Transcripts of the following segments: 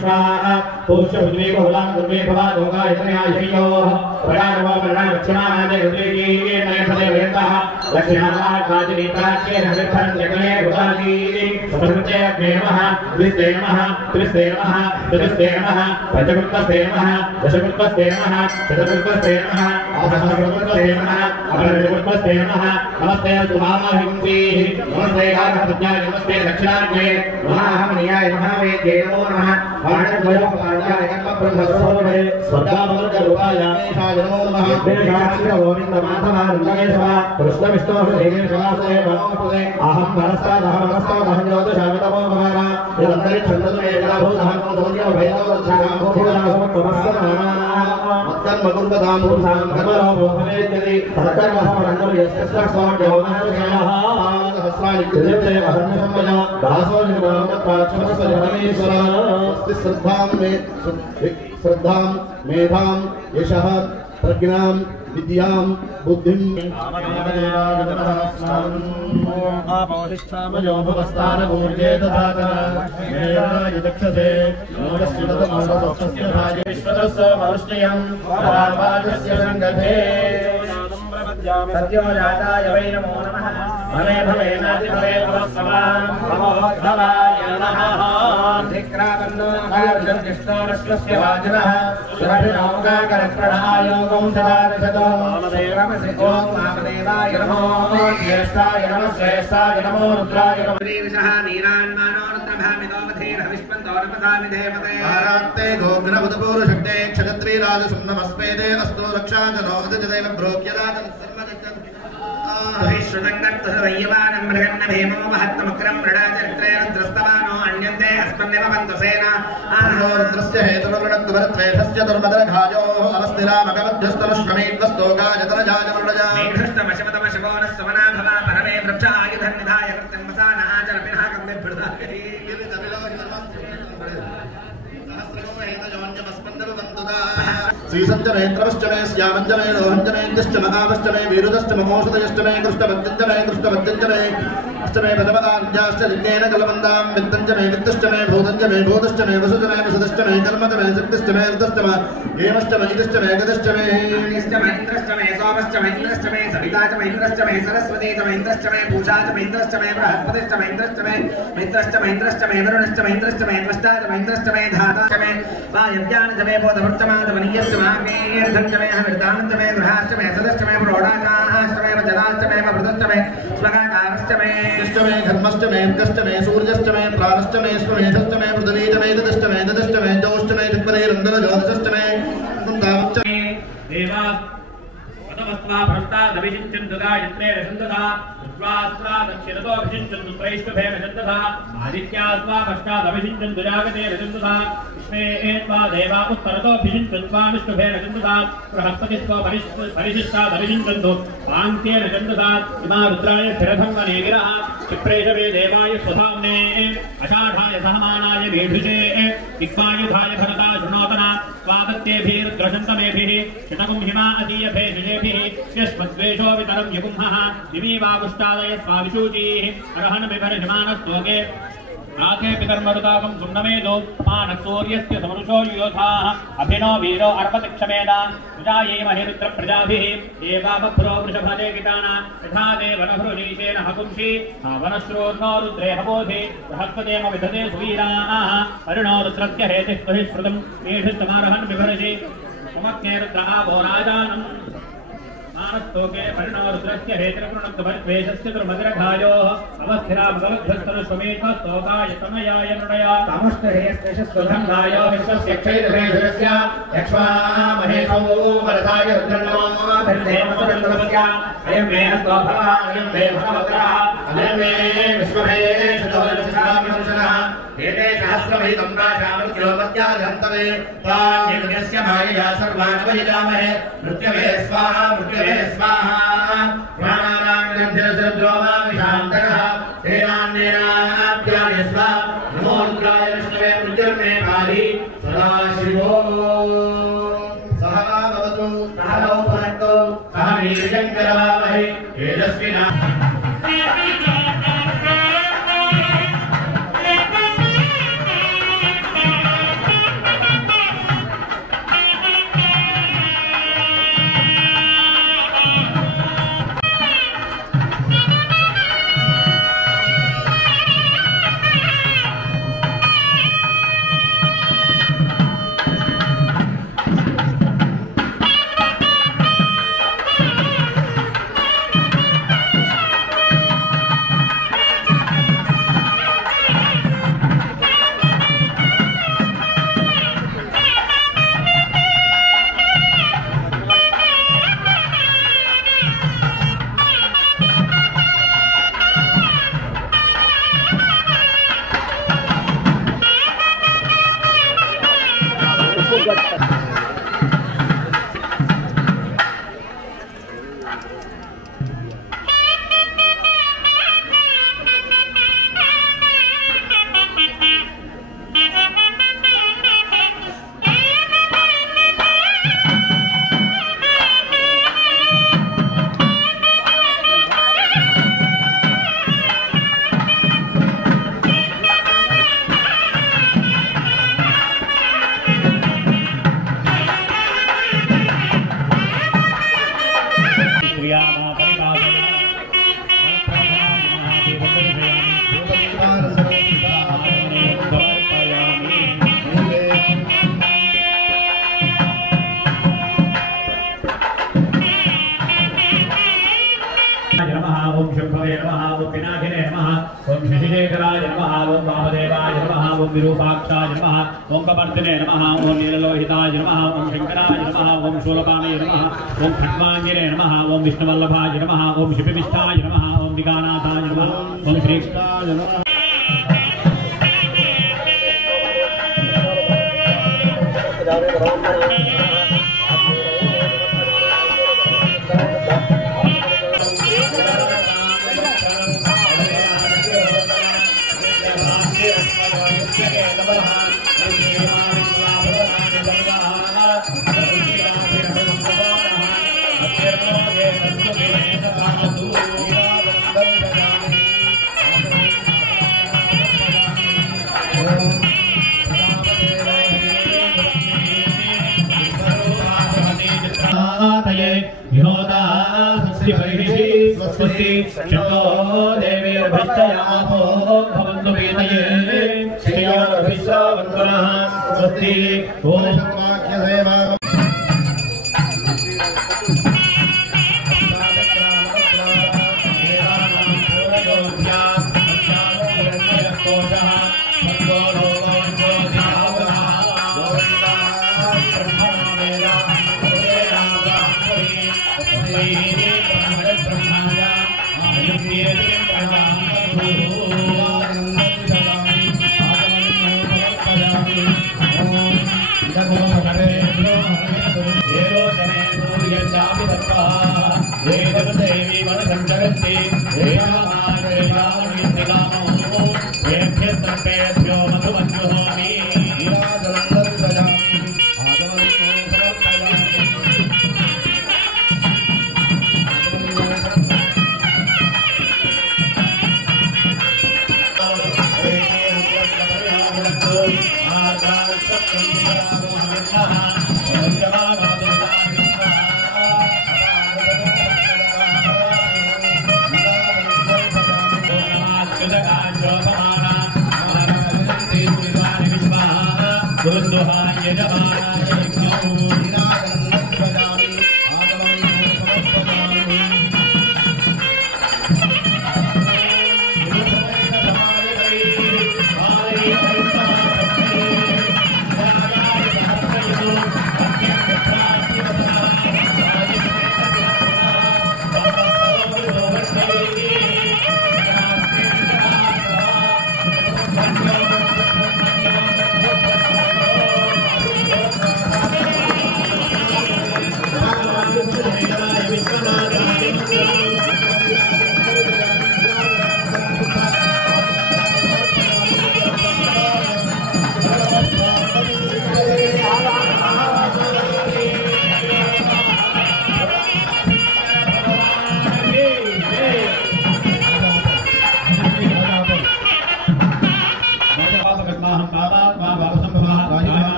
स्वाहा पुरुष उद्वे बहुलां उद्वे भवा दोगायतनया ययोः प्रगानवा मरणा लक्ष्मणादे उद्वेगी नयपदे वेदः लक्ष्मणा काजनीत्राच्ये नविद्धं जगले भवाजी समृद्धे अग्ने नमः द्विस्ते नमः त्रिस्ते नमः चतुस्ते नमः पंचकृत्वस्ते नमः दशकृत्वस्ते नमः शतकृत्वस्ते नमः सहस्रकृत्वस्ते नमः अपरकृत्वस्ते नमः नमस्ते सुभामाभिमुखीः नमस्ते गार्हपत्न्याय नमस्ते दक्षिणाग्ने महामनियाय महावेद्ये नमो नमः वाणद्वयोपकाराय कर्मब्रह्मस्वरूपे स्वर्गामवर्गरूपाय गणेशाय नमो नमः वेदाक्षर गोविन्द माधव केशव कृष्णविष्णुदेवेशवासुदेव अहं परस्तादहं ज्योतिषामितमो भवान यदन्तरिक्षन्दतु एकदाभूतः भूतयो भैरवोत्साहं कर्मलो भूभवेद्यति तत्कर्मसमरङ्गं यस्य स्वाड्योमहर्षयः सहस्राणि कृते अहर्निसंमया दासो निर्माणपाक्षमस्वरमेश्वर श्रद्धां मेधां यशः प्रज्ञां विद्यां बुद्धिं आपोधिष्ठामयो भवस्तानपूर्जे तथातराय दक्षते नोरश्चितमोदस्य भागेश्वरस्य मनुष्यं वाजस्य संगते सत्यो जाताय वै नमो नमः भवे भवेनादिभवे भवस्सवान् भवोद्भवाय नमः धिक्रावन्नो नार्जन कृष्णोरश्वस्य वाजनः सुरभिनौकाकरप्रणाय योगं सदादशतो वामदेवमसि ॐ वामदेवाय नमो ज्येष्ठाय नमः श्रेष्ठाय नमो रुद्राय नमः देवशः वीरान्मानो रुद्रभामितोपधीरविष्पन्तो नमसामि देवते आरात्ते गोग्रवदपूर्वशक्ते क्षत्रवीराजसुम्नमस्मेदे अस्तु रक्षाजनो अदजदैव ब्रोक्यराज श्रुतङ्गत्तुसदय्यवानं मृगन्न भीमो महत्तमुग्रं मृडाचरित्रे रुद्रस्तवानो अन्यन्ते अस्मन्नेव बन्धुसेना आहो रुद्रस्य हेतुर्वृणक्तुभरत्वेषस्य दुर्मदरघायोः अवस्थिरामगमध्यस्तनुष्वमेत्वस्तोगाजतरजाजमृडजा मेघृष्टमशमतमशवो नः समना भवा परमे वृक्षायुधन्निधाय कृत्यन्वसान आचरपिनः कम्बिर्भृदाय श्रीसञ्जनेत्रवश्चमे स्यामञ्जमे लोहञ्जमे दिष्टमकामश्चमे वीरुदष्टममोषधयश्चमे कृष्णभद्यञ्जमे कृष्णभद्यञ्जमे अष्टमे पदवदाञ्जाष्टलिङ्गेन कलमन्दां वित्तञ्जमे वित्तश्चमे भूतञ्जमे भूतश्चमे वसुजमे वसुदश्चमे कर्मजमे शक्तिश्चमे ऋतश्चमे हेमश्चमे इदश्चमे गदश्चमे इन्द्रश्चमे सोमश्चमे इन्द्रश्चमे सविताचमे इन्द्रश्चमे सरस्वतीचमे इन्द्रश्चमे पूषाचमे इन्द्रश्चमे बृहस्पतिश्चमे इन्द्रश्चमे मित्रश्चमे इन्द्रश्चमे वरुणश्चमे इन्द्रश्चमे त्वष्टाचमे इन्द्रश्चमे धाताचमे वायव्यानचमे बोधवृत्तमादवनीयश्चमाग्नेयर्धञ्चमे हविर्दानञ्चमे गृहाश्चमे सदश्चमे प्रोढाचाश्चमे वजदाश्चमे वृतश्चमे स्वगाकारश्चमे ष्टमे धर्मश्चमे कष्टमे सूर्यश्चमे प्राणश्चमे स्वमेधश्चमे पृथ्वीचमे ददश्चमे ददश्चमे ज्योष्टमे दिक्पदेरन्दर ज्योतिषश्चमे कुन्दावश्चमे देवा पदमस्त्वा भ्रष्टादभिषिञ्चन्दुगायत्रे रसन्दधा स्वास्त्वा दक्षिणतोऽभिषिञ्चन्दु त्रैष्टुभे रसन्दधा आदित्यास्त्वा पश्चादभिषिञ्चन्दु जागते रसन्दधा कृष्णे त्वा देवा उत्तरतोऽभिषिञ्चन्द्वा विष्णुभे रसन्दधा बृहस्पतिस्त्वा परिशिष्टादभिषिञ्चन्दु पाङ्क्ते रसन्दधा इमा रुद्राय स्थिरधं वने गिरः क्षिप्रेशवे देवाय स्वधाम्ने अषाढाय सहमानाय मेढुषे दिग्वायुधाय भरता शृणोतना स्वागत्येभिरुद्रशन्तमेभिः शतकुं हिमा अधीयभे शिशेभिः यस्मद्वेषो वितरं युगुंहः दिवि वागुष्टादय स्वाविशूचीः अर्हन् बिभर्षमाणस्तोके राके पितर्मरुताकं सुम्नमेदो मानसूर्यस्य समरुषो योधाः अभिनो वीरो अर्पतिक्षमेदा सुजाये महिरुद्रप्रजाभिः देवाबभ्रो वृषभले विताना यथा देवनभृनीशेन हपुंसि वनश्रोर्नो रुद्रे हवोधि बृहस्पतेम विधते सुवीराः अरुणो रुद्रस्य हेतिः स्पृहिस्मृतं मेढुस्तमारहन् बिभर्षि समक्ये रुद्र आवो राजानम् मानस्तोके परिणो रुद्रस्य हेतिर्वृणक्तभद्वेषस्य दुर्मदरघायोः अवस्थिरामगमध्यस्तनुष्वमेत्वस्तोकाय समयाय नृणया कामष्टहेयस्तेषस्वधङ्गायो विश्वस्य क्षैरभेषस्य यक्ष्वामहेसौ वरदाय रुद्रन्नमोभिर्देवसुरन्दवस्य अयं मे हस्तो भव अयं मे भगवतः अयं मे विश्वभेषुतोषामिषुषः एते सहस्रमहितं प्राशामृत्योपत्याजन्तवे तान्यस्य मायया सर्वानवयजामहे मृत्यवे स्वाहा मृत्यवे स्वाहा प्राणानां गन्धिरसुरद्रोमाविशान्तकः तेनान्येनाभ्यानि स्वाहा नमो रुद्राय विष्णवे मृत्युर्मे पाहि सदाशिवो सहना भवतु सहनौ भुनक्तु सह वीर्यं करवावहै तेजस्विना विरूपाक्षाय नमः ओम कपर्दिने नमः ओम नीललोहिताय नमः ओम शंकराय नमः ओम शूलपाणे नमः ओम खड्वांगिने नमः ओम विष्णुवल्लभाय नमः ओम शिवविष्ठाय नमः ओम दिगानाथाय नमः ओम श्रीकृष्णाय नमः स्वस्ति शतो देवीर्भिष्टयामो भवन्तु वेदये श्रेयोर्भिश्रावन्तुनः स्वस्ति ओम सर्वाख्यसेवा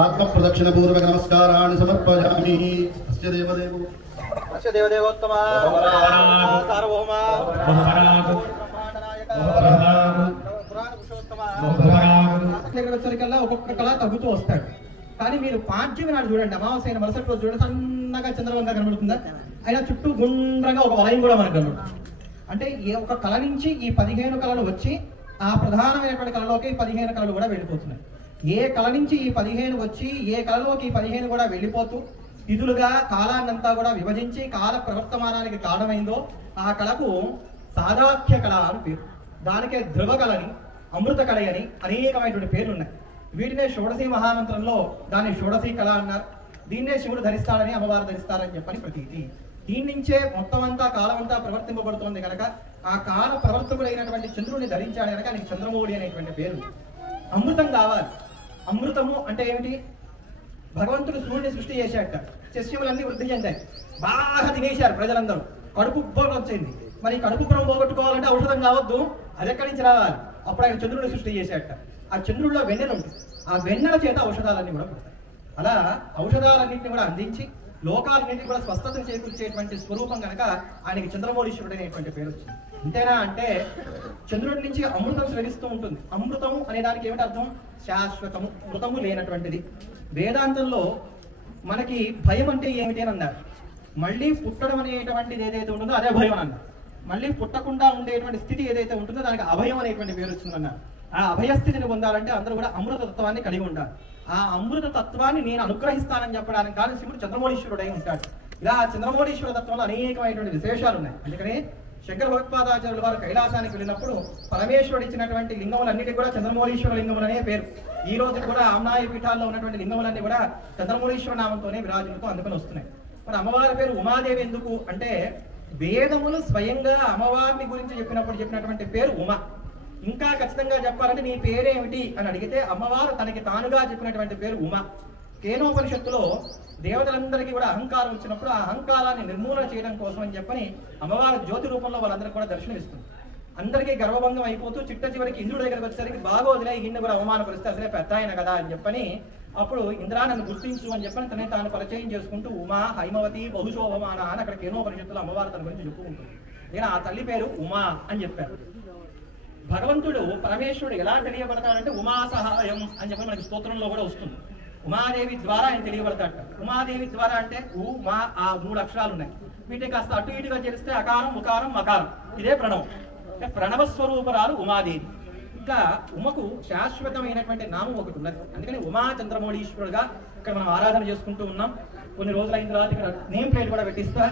आत्म प्रदक्षिण पूर्वक नमस्काराणि समर्पयामि। अस्य देवदेवोत्तम सार्वभौम వచ్చేసరికల్లా ఒక్కొక్క కళ తగ్గుతూ వస్తాడు. కానీ మీరు పాడ్యమి నాడు చూడండి, అమావాస్య మరుసటి రోజు చూడండి, సన్నగా చంద్రవంగా కనబడుతుందా, అయినా చుట్టూ గుండ్రంగా ఒక వలయం కూడా మనకు కనబడుతుంది. అంటే ఏ ఒక కళ నుంచి ఈ 15 కళలు వచ్చి ఆ ప్రధానమైనటువంటి కళలోకి 15 కళలు కూడా వెళ్ళిపోతున్నాయి. ఏ కళ నుంచి ఈ 15 వచ్చి ఏ కళలోకి ఈ 15 కూడా వెళ్ళిపోతూ తిథులుగా కాలాన్నంతా కూడా విభజించి కాల ప్రవర్తమానానికి కారణమైందో ఆ కళకు సాదాఖ్య కళ అని పేరు. దానికే ధ్రువ కళని, అమృత కళ అని అనేకమైనటువంటి పేర్లు ఉన్నాయి. వీటినే షోడశీ మహామంత్రంలో దాన్ని షోడశీ కళ అన్నారు. దీన్నే శివుడు ధరిస్తాడని, అమ్మవారు ధరిస్తారని చెప్పని ప్రతీతి. దీని నుంచే మొత్తం అంతా కాలం అంతా ప్రవర్తింపబడుతోంది కనుక ఆ కాల ప్రవర్తకుడైనటువంటి చంద్రుడిని ధరించాడు కనుక నీకు చంద్రమౌళి అనేటువంటి పేరు. అమృతం కావాలి. అమృతము అంటే ఏమిటి? భగవంతుడు సూర్యుడిని సృష్టి చేశాట, శస్యములన్నీ వృద్ధి చెందాయి, బాగా తినేశారు ప్రజలందరూ, కడుపు ఉబ్బరం వచ్చింది. మరి కడుపు ఉబ్బరం పోగొట్టుకోవాలంటే ఔషధం కావద్దు, అది ఎక్కడి నుంచి రావాలి? అప్పుడు ఆయన చంద్రుడిని సృష్టి చేశాట. ఆ చంద్రుడిలో వెన్నెల ఉంటుంది, ఆ వెన్నెల చేత ఔషధాలన్నీ కూడా పుడతాయి. అలా ఔషధాలన్నింటినీ కూడా అందించి లోకాలన్నింటినీ కూడా స్వస్థతను చేకూర్చేటువంటి స్వరూపం కనుక ఆయనకి చంద్రమౌళీశ్వరుడు అనేటువంటి పేరు వచ్చింది. అంతేనా అంటే చంద్రుడి నుంచి అమృతం స్రవిస్తూ ఉంటుంది. అమృతము అనే దానికి ఏమిటి అర్థం? శాశ్వతము, మృతము లేనటువంటిది. వేదాంతంలో మనకి భయం అంటే ఏమిటి అని అన్నారు. మళ్ళీ పుట్టడం అనేటువంటిది ఏదైతే ఉంటుందో అదే భయం అని అన్నారు. మళ్ళీ పుట్టకుండా ఉండేటువంటి స్థితి ఏదైతే ఉంటుందో దానికి అభయం అనేటువంటి పేరు వచ్చిందన్నారు. ఆ అభయస్థితిని పొందాలంటే అందరూ కూడా అమృత తత్వాన్ని కలిగి ఉంటారు. ఆ అమృత తత్వాన్ని నేను అనుగ్రహిస్తానని చెప్పడానికి కానీ శివుడు చంద్రమౌళీశ్వరుడై ఉంటాడు. ఇలా చంద్రమౌళీశ్వర తత్వంలో అనేకమైనటువంటి విశేషాలు ఉన్నాయి. అందుకని శంకర భగవత్పాదాచార్యుల వారు కైలాసానికి వెళ్ళినప్పుడు పరమేశ్వరుడు ఇచ్చినటువంటి లింగములన్నిటి కూడా చంద్రమౌళీశ్వర లింగములనే పేరు. ఈ రోజు కూడా ఆమ్నాయ పీఠాల్లో ఉన్నటువంటి లింగములన్నీ కూడా చంద్రమౌళీశ్వర నామంతోనే విరాజులతో అందుకని వస్తున్నాయి. మరి అమ్మవారి పేరు ఉమాదేవి ఎందుకు అంటే వేదములు స్వయంగా అమ్మవారిని గురించి చెప్పినటువంటి పేరు ఉమ. ఇంకా ఖచ్చితంగా చెప్పాలంటే నీ పేరేమిటి అని అడిగితే అమ్మవారు తనకి తానుగా చెప్పినటువంటి పేరు ఉమ. కేనోపనిషత్తులో దేవతలందరికీ కూడా అహంకారం వచ్చినప్పుడు ఆ అహంకారాన్ని నిర్మూలన చేయడం కోసం అని చెప్పని అమ్మవారు జ్యోతి రూపంలో వాళ్ళందరికీ కూడా దర్శనమిస్తుంది. అందరికీ గర్వభంగం అయిపోతూ చిట్ట చివరికి ఇంద్రుడి దగ్గరికి వచ్చేసరికి బాగోదులే, ఈయన్ని కూడా అవమానపరిస్తే అసలే పెద్ద ఆయన కదా అని చెప్పని అప్పుడు ఇంద్రా నన్ను గుర్తించు అని చెప్పని తనే తాను పరిచయం చేసుకుంటూ ఉమా హైమవతి బహుశోభమాన అని అక్కడ కేనోపనిషత్తులో అమ్మవారు తన గురించి చెప్పుకుంటుంది. నేను ఆ తల్లి పేరు ఉమా అని చెప్పారు. భగవంతుడు పరమేశ్వరుడు ఎలా తెలియబడతాడంటే ఉమా సహాయం అని చెప్పి మనకి స్తోత్రంలో కూడా వస్తుంది. ఉమాదేవి ద్వారా ఆయన తెలియబడతాడట. ఉమాదేవి ద్వారా అంటే మా ఆ 3 అక్షరాలు ఉన్నాయి. వీటిని కాస్త అటు ఇటుగా చేస్తే అకారం ఉకారం మకారం, ఇదే ప్రణవం. ప్రణవ స్వరూపరాలు ఉమాదేవి. ఇంకా ఉమకు శాశ్వతమైనటువంటి నామం ఒకటి ఉన్నది. అందుకని ఉమా చంద్రమౌళీశ్వరుడుగా ఇక్కడ మనం ఆరాధన చేసుకుంటూ ఉన్నాం. కొన్ని రోజులైన తర్వాత ఇక్కడ నేమ్ ప్లేట్ కూడా పెట్టిస్తా.